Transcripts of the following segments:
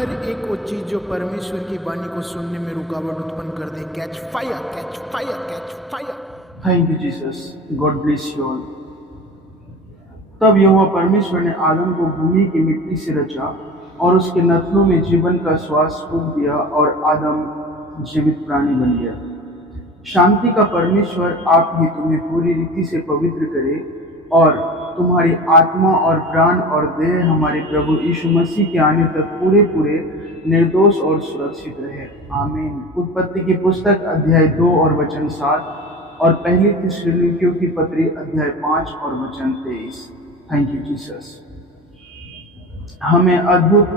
हर एक वो चीज जो परमेश्वर की वाणी को सुनने में रुकावट उत्पन्न कर दे, catch fire, catch fire, catch fire. Thank you Jesus, God bless you all. तब यहोवा परमेश्वर ने आदम को भूमि की मिट्टी से रचा और उसके नथनों में जीवन का श्वास फूंक दिया और आदम जीवित प्राणी बन गया। शांति का परमेश्वर आप ही तुम्हें पूरी रीति से पवित्र करे और तुम्हारी आत्मा और प्राण और देह हमारे प्रभु यीशु मसीह के आने तक पूरे पूरे निर्दोष और सुरक्षित रहे। आमीन। उत्पत्ति की पुस्तक अध्याय 2 और वचन 7 और पहली थिस्सलुनीकियों की पत्री अध्याय 5 और वचन 23। Thank you Jesus. हमें अद्भुत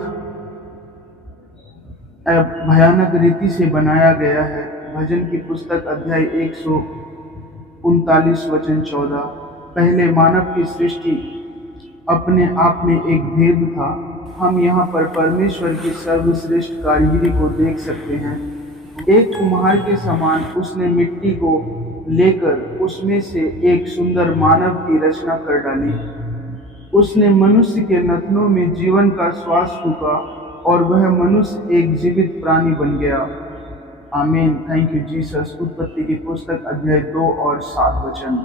भयानक रीति से बनाया गया है। भजन की पुस्तक अध्याय 139 वचन 14। पहले मानव की सृष्टि अपने आप में एक भेद था। हम यहाँ पर परमेश्वर की सर्वश्रेष्ठ कारीगरी को देख सकते हैं। एक कुम्हार के समान उसने मिट्टी को लेकर उसमें से एक सुंदर मानव की रचना कर डाली। उसने मनुष्य के नथनों में जीवन का श्वास फूंका और वह मनुष्य एक जीवित प्राणी बन गया। आमीन। Thank you Jesus. उत्पत्ति की पुस्तक अध्याय 2 और 7 वचन।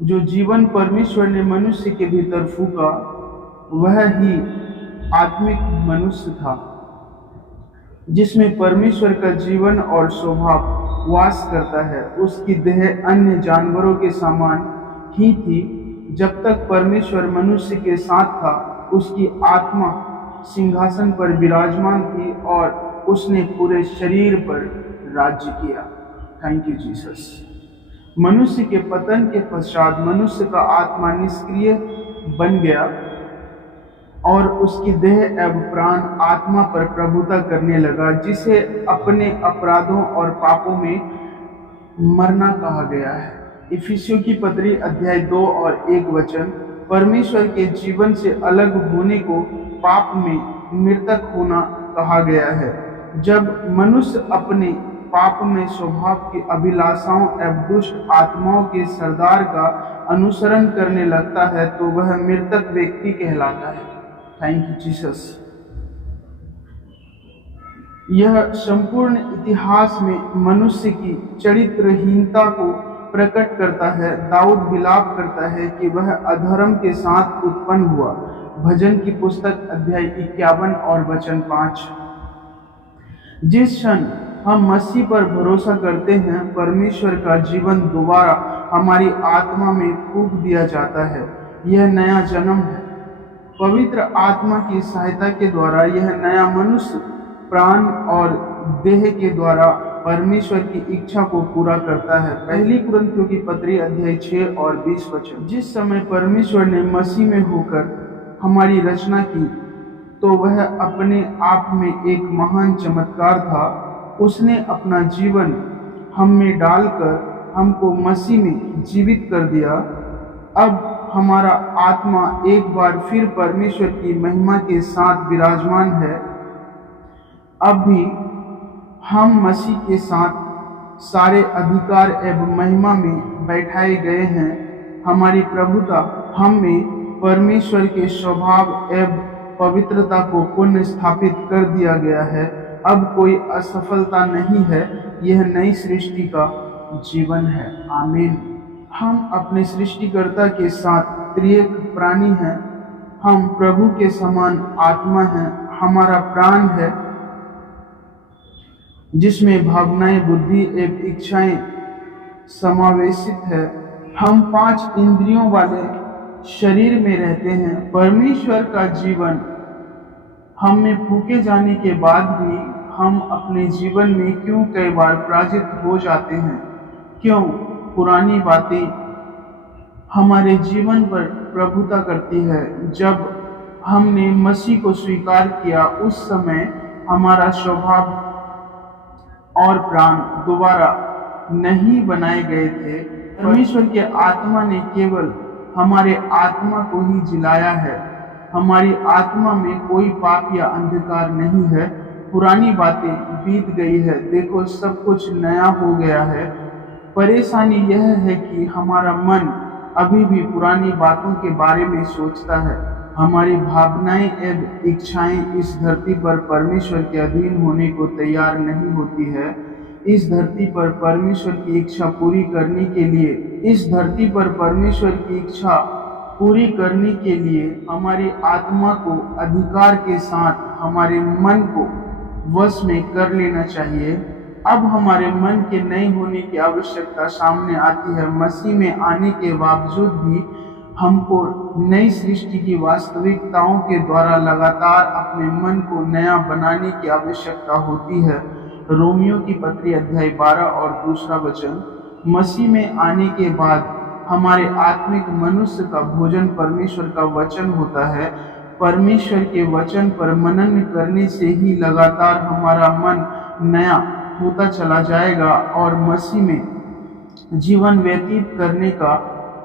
जो जीवन परमेश्वर ने मनुष्य के भीतर फूंका वह ही आत्मिक मनुष्य था, जिसमें परमेश्वर का जीवन और स्वभाव वास करता है। उसकी देह अन्य जानवरों के समान ही थी। जब तक परमेश्वर मनुष्य के साथ था, उसकी आत्मा सिंहासन पर विराजमान थी और उसने पूरे शरीर पर राज्य किया। Thank you Jesus. मनुष्य के पतन के पश्चात मनुष्य का आत्मा निष्क्रिय बन गया और उसकी देह एवं प्राण आत्मा पर प्रभुता करने लगा, जिसे अपने अपराधों और पापों में मरना कहा गया है। इफिसियों की पत्री अध्याय 2 और 1 वचन। परमेश्वर के जीवन से अलग होने को पाप में मृतक होना कहा गया है। जब मनुष्य अपने पाप में स्वभाव की अभिलाषाओं एवं दुष्ट आत्माओं के सरदार का अनुसरण करने लगता है तो वह मृतक व्यक्ति कहलाता है। Thank you Jesus. यह संपूर्ण इतिहास में मनुष्य की चरित्रहीनता को प्रकट करता है। दाऊद विलाप करता है कि वह अधर्म के साथ उत्पन्न हुआ। भजन की पुस्तक अध्याय 51 और वचन 5। जिस क्षण हम मसीह पर भरोसा करते हैं, परमेश्वर का जीवन दोबारा हमारी आत्मा में फूंक दिया जाता है। यह नया जन्म है। पवित्र आत्मा की सहायता के द्वारा यह नया मनुष्य प्राण और देह के द्वारा परमेश्वर की इच्छा को पूरा करता है। पहली कुरिन्थियों की पत्री अध्याय 6 और 20 वचन। जिस समय परमेश्वर ने मसीह में होकर हमारी रचना की तो वह अपने आप में एक महान चमत्कार था। उसने अपना जीवन हम में डालकर हमको मसीह में जीवित कर दिया। अब हमारा आत्मा एक बार फिर परमेश्वर की महिमा के साथ विराजमान है। अब भी हम मसीह के साथ सारे अधिकार एवं महिमा में बैठाए गए हैं। हमारी प्रभुता हम में परमेश्वर के स्वभाव एवं पवित्रता को पुनः स्थापित कर दिया गया है। अब कोई असफलता नहीं है। यह नई सृष्टि का जीवन है। आमीन। हम अपने सृष्टिकर्ता के साथ त्रिएक प्राणी हैं। हम प्रभु के समान आत्मा हैं। हमारा प्राण है जिसमें भावनाएं, बुद्धि एवं इच्छाएं समावेशित है। हम 5 इंद्रियों वाले शरीर में रहते हैं। परमेश्वर का जीवन हम में फूके जाने के बाद भी हम अपने जीवन में क्यों कई बार पराजित हो जाते हैं? क्यों पुरानी बातें हमारे जीवन पर प्रभुता करती है? जब हमने मसीह को स्वीकार किया उस समय हमारा स्वभाव और प्राण दोबारा नहीं बनाए गए थे। परमेश्वर के आत्मा ने केवल हमारे आत्मा को ही जिलाया है। हमारी आत्मा में कोई पाप या अंधकार नहीं है। पुरानी बातें बीत गई है, देखो सब कुछ नया हो गया है। परेशानी यह है कि हमारा मन अभी भी पुरानी बातों के बारे में सोचता है। हमारी भावनाएं एवं इच्छाएं इस धरती पर परमेश्वर के अधीन होने को तैयार नहीं होती है। इस धरती पर परमेश्वर की इच्छा पूरी करने के लिए हमारी आत्मा को अधिकार के साथ हमारे मन को वश में कर लेना चाहिए। अब हमारे मन के नए होने की आवश्यकता सामने आती है। मसीह में आने के बावजूद भी हमको नई सृष्टि की वास्तविकताओं के द्वारा लगातार अपने मन को नया बनाने की आवश्यकता होती है। रोमियो की पत्री अध्याय 12 और 2 वचन। मसीह में आने के बाद हमारे आत्मिक मनुष्य का भोजन परमेश्वर का वचन होता है। परमेश्वर के वचन पर मनन करने से ही लगातार हमारा मन नया होता चला जाएगा और मसीह में जीवन व्यतीत करने का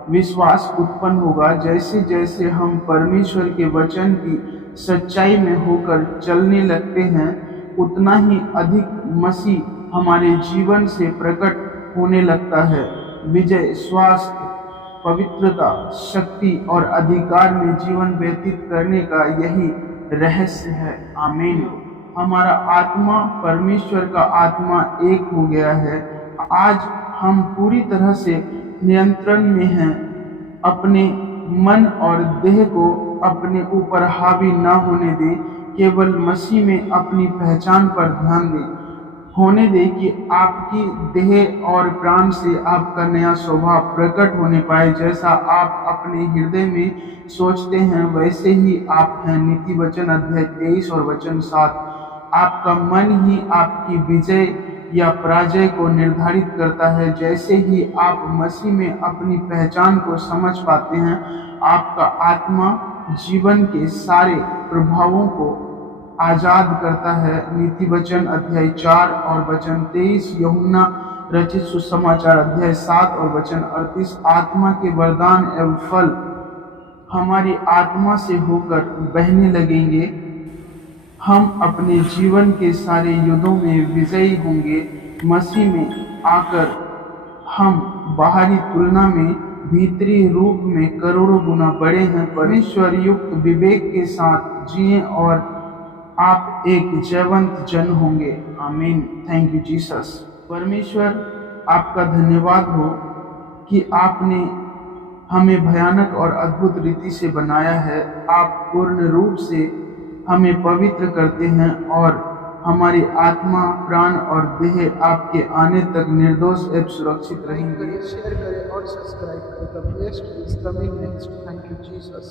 विश्वास उत्पन्न होगा। जैसे जैसे हम परमेश्वर के वचन की सच्चाई में होकर चलने लगते हैं, उतना ही अधिक मसीह हमारे जीवन से प्रकट होने लगता है। विजय, स्वास्थ्य, पवित्रता, शक्ति और अधिकार में जीवन व्यतीत करने का यही रहस्य है। आमीन। हमारा आत्मा परमेश्वर का आत्मा एक हो गया है। आज हम पूरी तरह से नियंत्रण में हैं। अपने मन और देह को अपने ऊपर हावी न होने दें। केवल मसीह में अपनी पहचान पर ध्यान दें। होने दें कि आपकी देह और प्राण से आपका नया स्वभाव प्रकट होने पाए। जैसा आप अपने हृदय में सोचते हैं वैसे ही आप हैं। नीति वचन अध्याय 23 और वचन 7। आपका मन ही आपकी विजय या पराजय को निर्धारित करता है। जैसे ही आप मसीह में अपनी पहचान को समझ पाते हैं, आपका आत्मा जीवन के सारे प्रभावों को आजाद करता है। नीति वचन अध्याय 4 और वचन 23, यूहन्ना रचित सुसमाचार अध्याय 7 और वचन 38। आत्मा के वरदान एवं फल हमारी आत्मा से होकर बहने लगेंगे। हम अपने जीवन के सारे युद्धों में विजयी होंगे। मसीह में आकर हम बाहरी तुलना में भीतरी रूप में करोड़ों गुना बड़े हैं। परमेश्वर युक्त विवेक के साथ जिए और आप एक जयवंत जन होंगे। आमीन। Thank you Jesus. परमेश्वर आपका धन्यवाद हो कि आपने हमें भयानक और अद्भुत रीति से बनाया है। आप पूर्ण रूप से हमें पवित्र करते हैं और हमारी आत्मा, प्राण और देह आपके आने तक निर्दोष एवं सुरक्षित रहेंगे। शेयर करें और सब्सक्राइब करें। The best is coming next. Thank you Jesus.